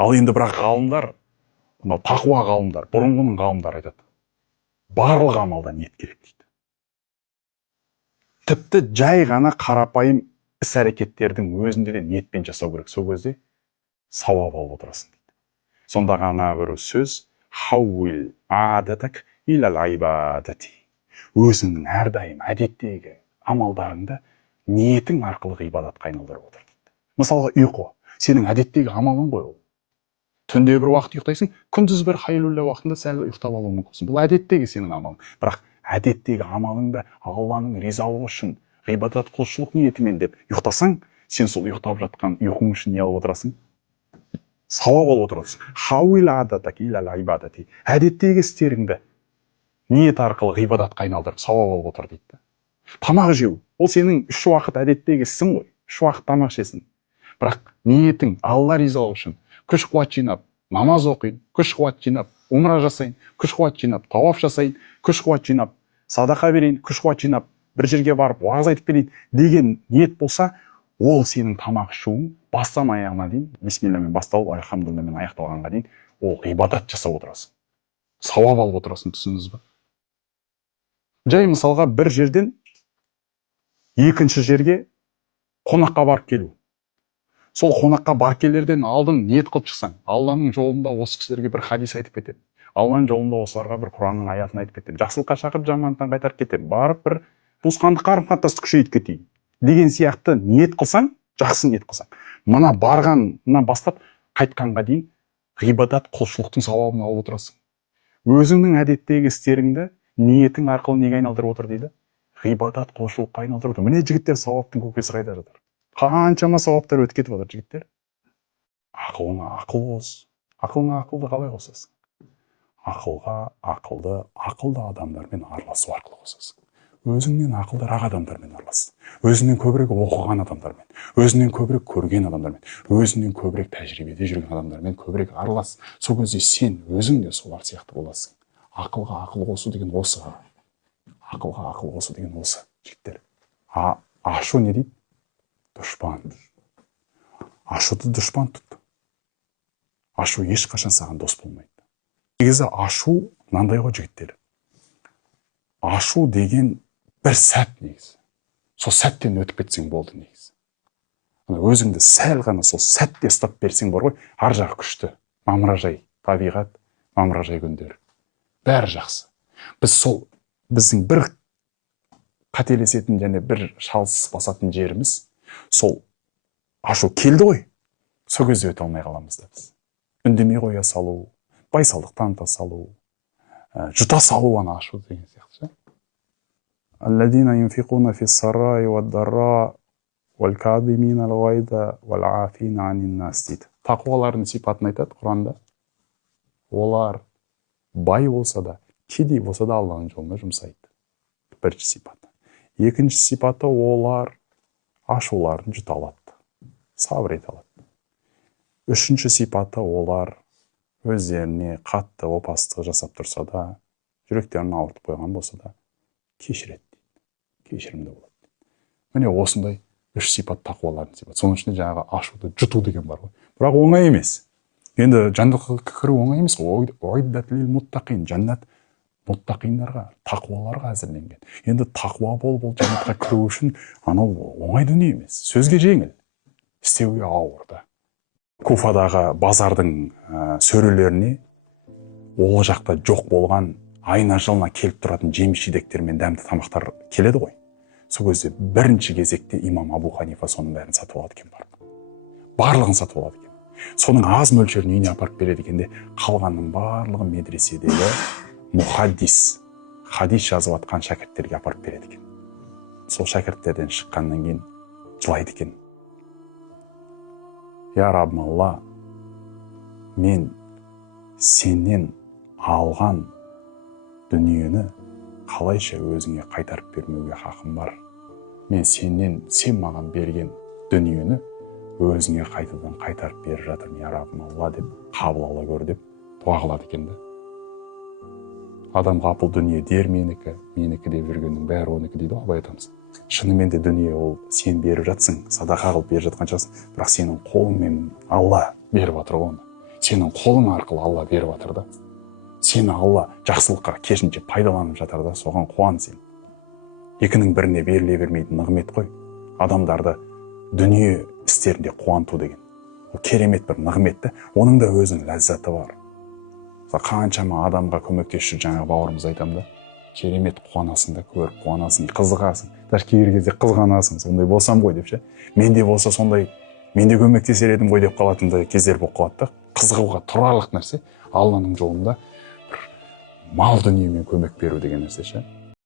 Ал енді бірақ ғалымдар, мынау тақуа ғалымдар, бұрынғының ғалымдары айтады, барлық амалда ниет керек дейді. Тіпті жай ғана қарапайым іс-әрекеттердің өзінде де ниетпен жасау керек. Сол кезде сауап алып отырасың дейді. Сонда ғана бір сөз, хауил адатак илал айбадати. Өзіңнің әрдайым әдеттегі амалдарыңды ниетің арқылы ғибадатқа айналдырып отыр дейді. Мысалға ұйқы, сенің әдеттегі амалың ғой ол. Түнде бір уақыт ұйықтайсың, күндіз бір хайылулла уақытында сәл ұйықтап алуың мүмкінсің. Бұл әдеттегі сенің амалың. Бірақ әдеттегі амалыңды Алланың ризалығы үшін ғибадат құлшылық ниетімен деп ұйықтасаң, сен сол ұйықтап жатқан ұйқың үшін не алып отырасың? Сауап алып отырасың. Хауил адатак илал айбадати. Әдеттегі істеріңді ниет арқылы ғибадатқа айналдырып сауап алып отыр дейді. Тамақ жеу, ол сенің 3 уақыт әдеттегі ісің ғой. 3 уақыт тамақ жесің. Бірақ ниетің Алла ризалығы үшін күш-қуат жинап, намаз оқиын, күш-қуат жинап, умра жасайын, күш-қуат жинап, тауаф жасайын, күш-қуат жинап, садақа берейін, күш-қуат жинап, бір жерге барып уағыз айтып берейін деген ниет болса, ол сенің тамақ ішуің бастан аяғына дейін, бисмилламен басталып, альхамдулилламен аяқталғанға дейін, ол ғибадат жасап отырасың. Сауап алып отырасың, түсіндіңіз ба? Жай мысалға бір жерден екінші жерге қонаққа барып келу. Сол қонаққа барып келерден алдын ниет қылып шықсаң, Алланың жолында осы кісілерге бір хадис айтып кетеді. Алланың жолында осыларға бір Құранның аятын айтып кетеді. Жақсылыққа шақырып, жамандықтан қайтарып кетеді. Барып бір туысқандық қарым-қатынасты күшейтіп кетейін деген сияқты ниет қылсаң, жақсы ниет қылсаң, мына барғаннан бастап қайтқанға дейін ғибадат құлшылықтың сауабын алып отырасың. Өзіңнің әдеттегі істеріңді ниетің арқылы неге айналдырып отыр дейді? Ғибадат құлшылыққа айналдырып отыр. Міне жігіттер, сауаптың көкесі қайда жатыр? Қаншама сауаптар өтіп кетіп отыр, жігіттер. Ақылыңа ақыл қос. Ақылыңа ақылды қалай қосасың? Ақылға ақылды, ақылды адамдармен араласу арқылы қосасың. Өзіңнен ақылдырақ адамдармен аралас. Өзіңнен көбірек оқыған адамдармен, өзіңнен көбірек көрген адамдармен, өзіңнен көбірек тәжірибеде жүрген адамдармен көбірек аралас. Сол кезде сен өзің де солар сияқты боласың. Ақылға ақыл қосу деген осы. Ақылға ақыл қосу деген осы, жігіттер. Ашу не дейді? Дұшпан. Ашуды дұшпан тұт. Ашу ешқашан саған дос болмайды. Негізі ашу мынандай ғой, жігіттер. Ашу деген бір сәт негізі. Сол сәттен өтіп кетсең болды негізі. Өзіңді сәл ғана сол сәтте ұстап берсең бар ғой, ар жағы күшті. Мамыражай табиғат, мамыражай күндер. Бәрі жақсы. Біздің бір қателесетін және бір шалыс басатын жеріміз, сол ашу келді ғой, сол кезде өте алмай қаламыз да біз. Үндемей қоя салу, байсалдық таныта салу, жұта салу ана ашу деген сияқты. Алладина юнфиқуна фиссараи вад-дарра валь-кадимина ал-гайда валь-афина анин-нас дейді. Тақуалардың сипатын айтады Құранда. Олар бай болса да, кедей болса да Алланың жолына жұмсайды. Бірінші сипаты. Екінші сипаты, олар ашуларын жұта алады, сабыр ете алады. Үшінші сипаты, олар өздеріне қатты опасыздық жасап тұрса да, жүректерін ауыртып қойған болса да, кешіреді, кешірімді болады. Міне осындай үш сипат тақуалардың сипаты. Соның ішінде жаңағы ашуды жұту деген бар ғой. Бірақ оңай емес. Енді жәннатқа кіру оңай емес ғой. Жәннат мұттақиндарға, тақуаларға әзірленген. Енді тақуа болып ол жәннатқа кіру үшін анау оңай дүние емес. Сөзге жеңіл, істеуге ауыр да. Куфадағы базардың сөрелеріне ол жақта жоқ болған айна жылына келіп тұратын жеміс-жидектер мен дәмді тамақтар келеді ғой. Сол кезде бірінші кезекте имам Абу Ханифа соның бәрін сатып алады екен бар. Барлығын сатып алады екен. Соның аз мөлшерін үйіне апарып береді екен де, қалғанның барлығы медреседегі мұхаддис, хадис жазып атқан шәкірттерге апарып береді екен. Сол шәкірттерден шыққаннан кейін жылайды екен. Я Раббым Алла, мен сенен алған дүниені қалайша өзіңе қайтарып бермеуге хақым бар. Мен сен маған берген дүниені өзіңе қайтадан қайтарып беріп жатырмын, я Раббым Алла деп қабыл ала көр деп дуа қылады екен да. Адамға бұл дүние дер менікі деп жүргеннің бәрі оныкі дейді ғой Абай атамыз. Шынымен де дүние ол сен беріп жатсың, садақа қылып беріп жатқан шығарсың, бірақ сенің қолыңмен Алла беріп жатыр оны. сенің қолың арқылы Алла беріп жатыр да. Сені Алла жақсылыққа керісінше пайдаланып жатыр да, соған қуан сен. Екінің біріне беріле бермейтін нығмет қой. Адамдарды дүние істерінде қуанту деген. Ол керемет бір нығмет та, оның да өзінің ләззаты бар. Қаншама адамға көмектесіп жаңағы бауырымыз айтам да, керемет қуанасың да, көріп қуанасың, қызығасың. Даже кейбір кезде қызғанасың, сондай болсам ғой деп ше. Менде болса сондай, менде көмектесер едім ғой деп қалатындай кездер болып қалады да. Қызығуға тұрарлық нәрсе Алланың жолында бір мал дүниемен көмек беру деген нәрсе ше.